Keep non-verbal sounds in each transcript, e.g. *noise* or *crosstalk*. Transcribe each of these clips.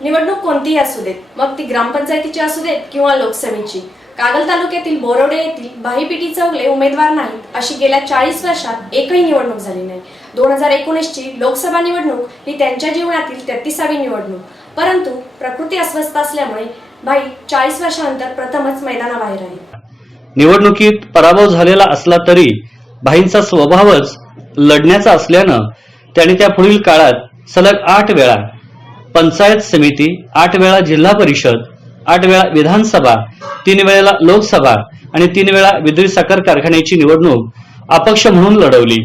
निवडणूक कोणतीही असू देत मग ती ग्रामपंचायतीची असू देत किंवा लोकसभेची. कागल तालुक्यातील बोरोडे येथील भाईपिटी चौगले उमेदवार नाहीत अशी गेल्या चाळीस वर्षात एकही निवडणूक झाली नाही. दोन हजार एकोणीसची लोकसभा निवडणूक ही त्यांच्या जीवनातील तेहतीसावी निवडणूक. परंतु प्रकृती अस्वस्थ असल्यामुळे भाई चाळीस वर्षानंतर प्रथमच मैदानाबाहेर आहे. निवडणुकीत पराभव झालेला असला तरी भाईंचा स्वभावच लढण्याचा असल्यानं त्याने त्या पुढील काळात सलग आठ वेळा पंचायत समिती आठ वेळा जिल्हा परिषद आठ वेळा विधानसभा तीन वेळेला लोकसभा आणि तीन वेळा विद्री साखर कारखान्याची निवडणूक अपक्ष म्हणून लढवली.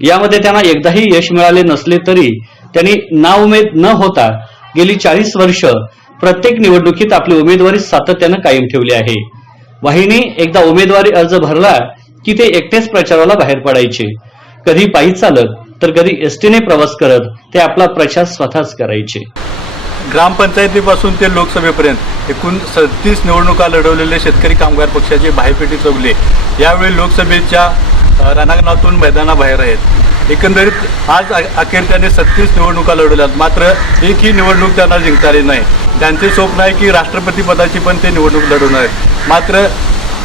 यामध्ये त्यांना एकदाही यश मिळाले नसले तरी त्यांनी नाउमेद न होता गेली चाळीस वर्ष प्रत्येक निवडणुकीत आपली उमेदवारी सातत्यानं कायम ठेवली आहे. वाहिनी एकदा उमेदवारी अर्ज भरला की ते एकटेच प्रचाराला बाहेर पडायचे. कधी पायी चालत तर कधी एसटीने प्रवास करत ते आपला प्रचार स्वतःच करायचे. ग्रामपंचायतीपासून ते लोकसभेपर्यंत एकूण सत्तीस निवडणुका लढवलेले शेतकरी कामगार पक्षाचे भाईपेटी चौगले. यावेळी लोकसभेच्या रणांगणातून मैदानाबाहेर आहेत. एकंदरीत आज अखेर त्याने सत्तीस निवडणुका लढवल्यात. मात्र एकही निवडणूक त्यांना जिंकता आली नाही. त्यांचे स्वप्न आहे की राष्ट्रपती पदाची पण ते निवडणूक लढवणार आहेत. मात्र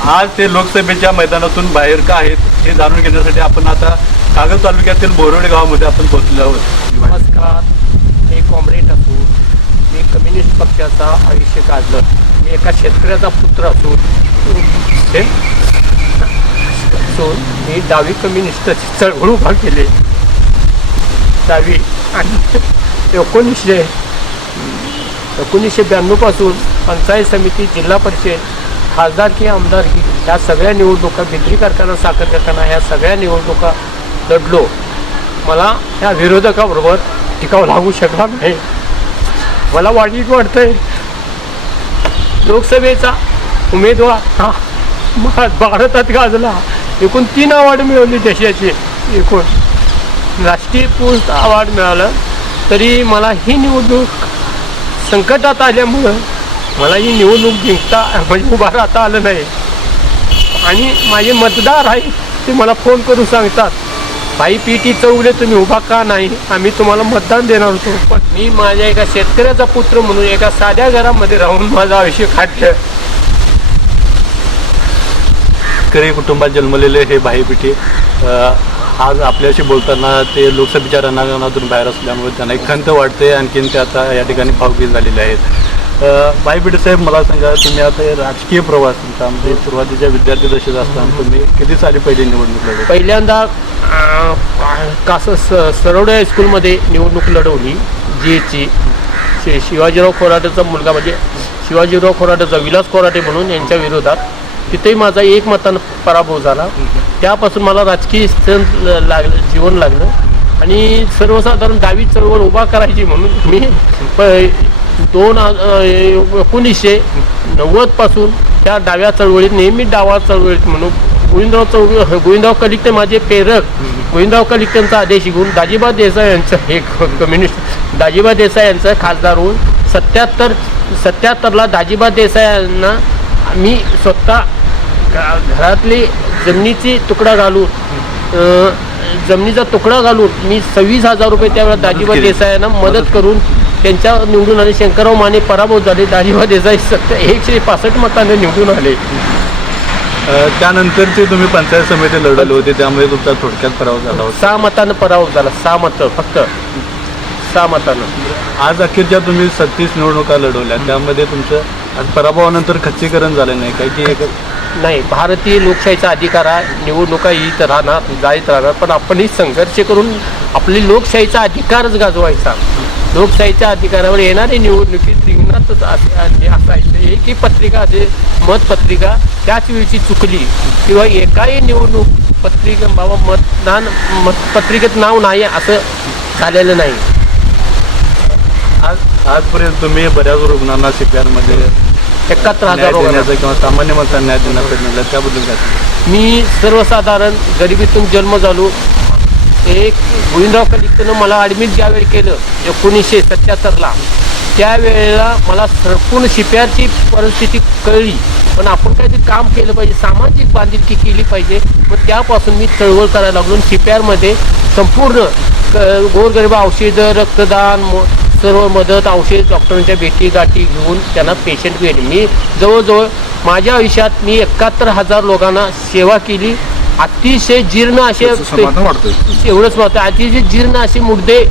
आज ते लोकसभेच्या मैदानातून बाहेर का आहेत हे जाणून घेण्यासाठी आपण आता कागद तालुक्यातील बोरोडे गावामध्ये आपण पोहोचलो आहोत. नमस्कार. मी कॉम्रेड असून मी कम्युनिस्ट पक्षाचा आयुष्य काढलं. मी एका शेतकऱ्याचा पुत्र असून हे असून मी डावी कम्युनिस्टची चळवळ उभा केली. डावी आणि एकोणीसशे एकोणीसशे ब्याण्णवपासून पंचायत समिती जिल्हा परिषद खासदारकी आमदारकी ह्या सगळ्या निवडणुका बिजली कारखाना साखर कारखाना ह्या सगळ्या निवडणुका लढलो मला ह्या विरोधकाबरोबर टिकाव लागू शकला नाही. मला वाईट वाटतंय. लोकसभेचा उमेदवार हा भारतात गाजला. एकूण तीन अवॉर्ड मिळवली देशाचे. एकूण राष्ट्रीय पुरुष अवॉर्ड मिळालं. तरी मला ही निवडणूक संकटात आल्यामुळं मला ही निवडणूक जिंकता म्हणजे उभा राहता आलं नाही. आणि माझे मतदार आहेत ते मला फोन करून सांगतात. भाई पी टी चौगले तुम्ही उभा का नाही? आम्ही तुम्हाला मतदान देणार होतो. पण मी माझ्या एका शेतकऱ्याचा पुत्र म्हणून एका साध्या घरामध्ये राहून माझं आयुष्य खाटलं शेतकरी कुटुंबात जन्मलेले हे भाईपिटी अ, आज आपल्याशी बोलताना ते लोकसभेच्या रणांगणातून बाहेर असल्यामुळे त्यांना एक खंत वाटते. आणखीन ते आता या ठिकाणी भावकी झालेले आहेत. भाईपिटी साहेब मला सांगा तुम्ही आता राजकीय प्रवास तुमचा म्हणजे सुरुवातीच्या विद्यार्थी दशेत असताना तुम्ही किती साली पहिली निवडणूक लढवली? पहिल्यांदा कास स- सरोडे हायस्कूलमध्ये निवडणूक लढवली जी एचची शि शिवाजीराव खोराटेचा मुलगा म्हणजे शिवाजीराव खोराटेचा विलास खोराटे म्हणून यांच्या विरोधात तिथेही माझा एक मतानं पराभव झाला. त्यापासून मला राजकीय स्थळ ल- लागलं जीवन लागलं. आणि सर्वसाधारण डावी चळवळ उभा करायची म्हणून मी प- दोन एकोणीसशे नव्वदपासून त्या डाव्या चळवळीत नेहमी डावा चळवळीत म्हणून गोविंदराव चौग गोविंदराव कलिकते माझे प्रेरक गोविंदराव कलिकतेंचा आदेश घेऊन दाजीबा देसाई यांचं एक कम्युनिस्ट दाजीबा देसाई यांचं खासदार होऊन सत्याहत्तर सत्याहत्तरला दाजीबा देसाई यांना मी स्वतः घरातली जमिनीची तुकडा घालून जमिनीचा तुकडा घालून मी सव्वीस हजार रुपये त्यावेळेला दाजीबा. देसाई यांना मदत करून त्यांच्या निवडून आले. शंकरराव माने पराभव झाले दाजीबा देसाई सत्य एकशे पासष्ट मताने निवडून आले. त्यानंतरचे तुम्ही पंचायत समिती लढवले होते त्यामुळे तुमचा थोडक्यात पराभव झाला होता. सहा मतानं पराभव झाला सहा मतं फक्त. सहा मतानं. आज अखेरच्या तुम्ही सत्तीस निवडणुका लढवल्या त्यामध्ये तुमचं आज पराभवानंतर खच्चीकरण झालं नाही काय की एक नाही भारतीय लोकशाहीचा अधिकार आहे निवडणुका येत राहणार जायत राहणार पण आपणही संघर्ष करून आपली लोकशाहीचा अधिकारच गाजवायचा. लोकशाहीच्या अधिकारावर येणारी निवडणुकीत रिंगणातच असे असे असायचं. एकही पत्रिका असे मतपत्रिका त्याच वेळची चुकली. किंवा एकाही निवडणूक पत्रिका बाबा मतदान मतपत्रिकेत नाव नाही असं झालेलं नाही. आज आजपर्यंत तुम्ही बऱ्याच रुग्णांना CPR मध्ये एकाहत्तर हजार किंवा सामान्य माणसांना न्याय देण्याचा. त्याबद्दल? मी सर्वसाधारण गरिबीतून जन्म झालो. एक गोविंदराव कलिकनं मला ॲडमिट ज्यावेळी केलं एकोणीसशे सत्याहत्तरला त्यावेळेला मला संपूर्ण शिप्याची परिस्थिती कळली. पण आपण काहीतरी काम केलं पाहिजे सामाजिक बांधिलकी केली पाहिजे. मग त्यापासून मी चळवळ करायला लागलो शिप्यारमध्ये संपूर्ण क गोरगरीब औषधं रक्तदान म सर्व मदत औषध डॉक्टरांच्या भेटी गाठी घेऊन त्यांना पेशंट गेले मी जवळजवळ माझ्या आयुष्यात मी एकाहत्तर हजार लोकांना सेवा केली. अतिशय जीर्ण असे एवढंच मत अतिशय जीर्ण असे मुद्दे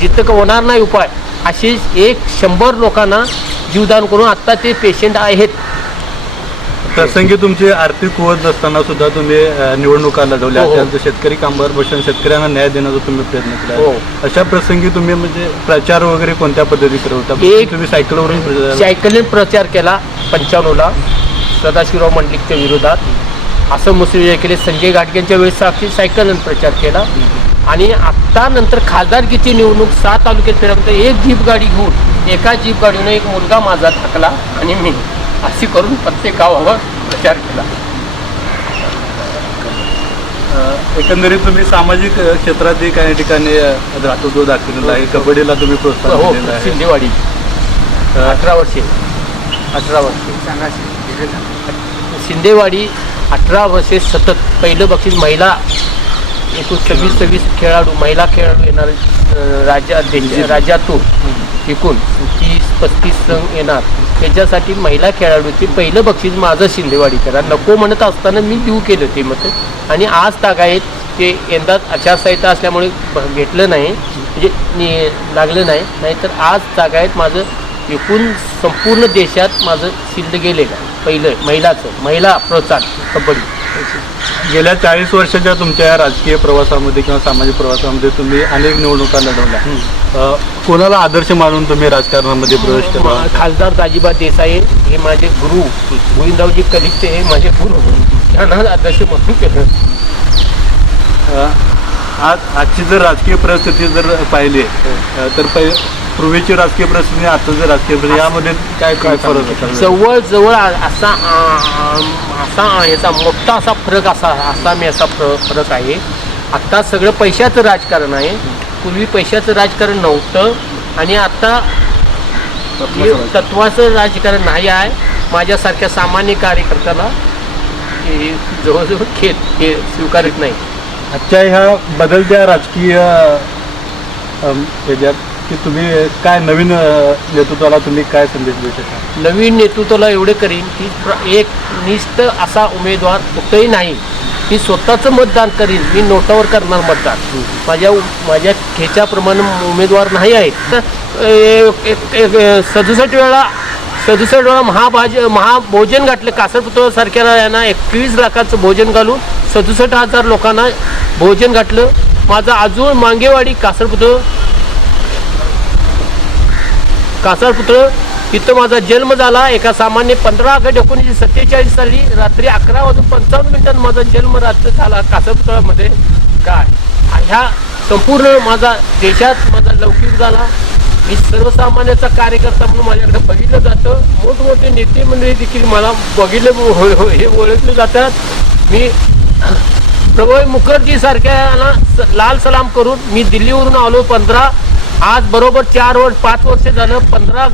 जिथं होणार नाही उपाय असे एक शंभर लोकांना जीवदान करून आत्ता ते पेशंट आहेत. प्रसंगी तुमची आर्थिक कुवत नसताना सुद्धा तुम्ही निवडणुका लढवल्या. हो, हो. त्यानंतर शेतकरी कामगार बसून शेतकऱ्यांना न्याय देण्याचा तुम्ही प्रयत्न केला. हो. अशा प्रसंगी तुम्ही म्हणजे प्रचार वगैरे कोणत्या पद्धती करवता एक- तुम्ही सायकलवरून सायकलीन प्रचार केला पंच्याण्णवला. सदाशिवराव मंडलिकच्या विरोधात. असं मुस्लिम केले संजय घाटगेंच्या वेळेस साक्षी सायकलीन प्रचार केला. आणि आत्ता नंतर खासदारकीची निवडणूक सात तालुक्यात फिरवता एक जीप गाडी घेऊन एका जीप गाडीनं एक मुलगा माझा थकला आणि मी अशी करून प्रत्येक गावावर प्रचार केला. एकंदरीत तुम्ही सामाजिक क्षेत्रातही काही ठिकाणी दातृत्व दाखवलेलं आहे. कबड्डीला तुम्ही प्रोत्साहन हो शिंदेवाडी. अठरा वर्षे. अठरा वर्षे. शिंदेवाडी अठरा वर्षे सतत. पहिलं बक्षीस महिला एकूण सव्वीस सव्वीस खेळाडू महिला खेळाडू येणार अं, राज्या देश- राज्यातून. एकूण तीस पस्तीस संघ येणार. त्याच्यासाठी महिला खेळाडूचे पहिलं बक्षीस माझं शिंदेवाडीकरा. नको म्हणत असताना मी देऊ केलं ते मत आणि आज तागायत ते यंदा आचारसंहिता असल्यामुळे भेटलं नाही. म्हणजे लागलं नाही. नाहीतर आज तागायत माझं एकूण संपूर्ण देशात माझं शिल्ड गेलेलं आहे. पहिलं महिलाचं महिला प्रोत्साहन कबड्डी. गेल्या चाळीस वर्षाच्या तुमच्या या राजकीय प्रवासामध्ये किंवा सामाजिक प्रवासामध्ये तुम्ही अनेक निवडणुका लढवल्या. कोणाला आदर्श मानून तुम्ही राजकारणामध्ये प्रवेश केला? खासदार दाजीबा देसाई हे माझे गुरु गोविंदरावजी कलिकते हे माझे गुरु त्यांना आदर्श म्हणून केलं. आज आजची जर राजकीय परिस्थिती जर पाहिली तर पहि पूर्वीची राजकीय परिस्थिती आताची राजकीय परिस्थिती यामध्ये काय काय फरक होता जवळ जवळ असा असा याचा मोठा असा फरक असा असा मी असा फर- फरक आहे. आत्ता सगळं पैशाचं राजकारण आहे. पूर्वी पैशाचं राजकारण नव्हतं आणि आता हे तत्वाचं राजकारण. नाही आहे. माझ्यासारख्या सामान्य कार्यकर्त्याला जवळजवळ खेत हे स्वीकारत नाही. आजच्या ह्या बदलत्या राजकीय ह्याच्यात की तुम्ही काय नवीन नेतृत्वाला तुम्ही काय संदेश देऊ शकता? नवीन नेतृत्वाला एवढे करीन की प्र- एक निष्ठ असा उमेदवार कुठेही नाही. मी स्वतःचं मतदान करीन. मी नोटावर करणार मतदान. माझ्या माझ्या खेच्याप्रमाणे उमेदवार नाही आहेत. तर एक- एक- सदुसष्ट वेळा सदुसष्ट वेळा महाभाज महाभोजन घातलं. कासरपुतळासारख्या यांना एकवीस लाखाचं भोजन घालून सदुसष्ट हजार लोकांना भोजन घातलं. माझं अजून मांगेवाडी कासरपुतळ कासारपुत्र तिथं माझा जन्म झाला. एका सामान्य पंधरा ऑगस्ट एकोणीसशे सत्तेचाळीस साली रात्री अकरा वाजून पंचावन्न मिनिटात माझा जन्म रात्र झाला. कासारपुतळामध्ये काय? ह्या संपूर्ण माझा देशात माझा लौकिक झाला. मी सर्वसामान्याचा कार्यकर्ता म्हणून माझ्याकडे बघितलं जातं. मोठमोठे नेते मंडळी देखील मला बघितलं हो, हो, हो, हे ओळखले जातात. मी *clears throat* प्रभू मुखर्जी सारख्याला स- लाल सलाम करून मी दिल्लीवरून आलो. पंधरा आज बरोबर चार वर्ष पाच वर्ष झालं पंधरा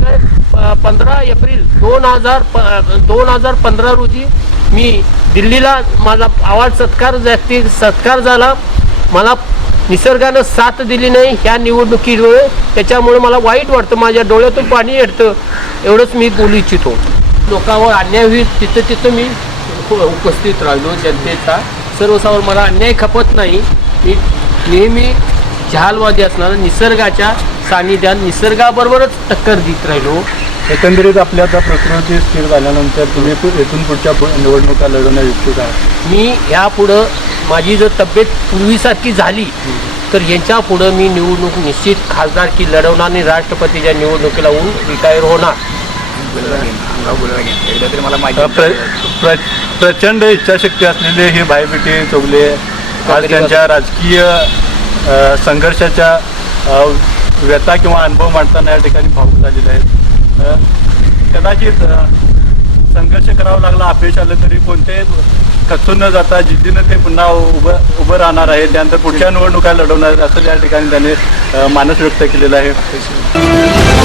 पंधरा एप्रिल दोन हजार प- दोन हजार पंधरा रोजी मी दिल्लीला माझा आवाज सत्कार जाती सत्कार झाला. मला निसर्गानं साथ दिली नाही ह्या निवडणुकीमुळे. त्याच्यामुळे मला वाईट वाटतं माझ्या डोळ्यातून पाणी येतं. एवढंच मी बोलू इच्छितो. लोकांवर अन्याय होईल तिथं तिथं मी उपस्थित राहिलो जनतेचा. सर्वसावर मला अन्याय खपत नाही. मी नेहमी जहालवादी असणारा निसर्गाच्या सानिध्यात निसर्गाबरोबरच टक्कर देत राहिलो. एकंदरीत आपल्या आता प्रकृती स्थिर झाल्यानंतर तुम्ही इथून पुढच्या निवडणुका लढवण्यास इच्छुक आहे मी ह्यापुढं माझी जर तब्येत पूर्वीसारखी झाली तर यांच्या पुढं मी निवडणूक निश्चित खासदारकी लढवणार आणि राष्ट्रपतीच्या निवडणुकीला होऊन रिटायर होणार. प्र- प्र- प्रचंड इच्छाशक्ती असलेले हे भाईबेटी चौगले आज त्यांच्या राजकीय संघर्षाच्या व्यथा किंवा अनुभव मांडताना या ठिकाणी भावूक झालेले आहेत. कदाचित संघर्ष करावा लागला अपयश आलं तरी कोणते खचून न जाता जिद्दीनं ते पुन्हा उभं उभं राहणार आहे. त्यानंतर पुढच्या निवडणुका लढवणार असं या ठिकाणी त्याने मानस व्यक्त केलेलं आहे.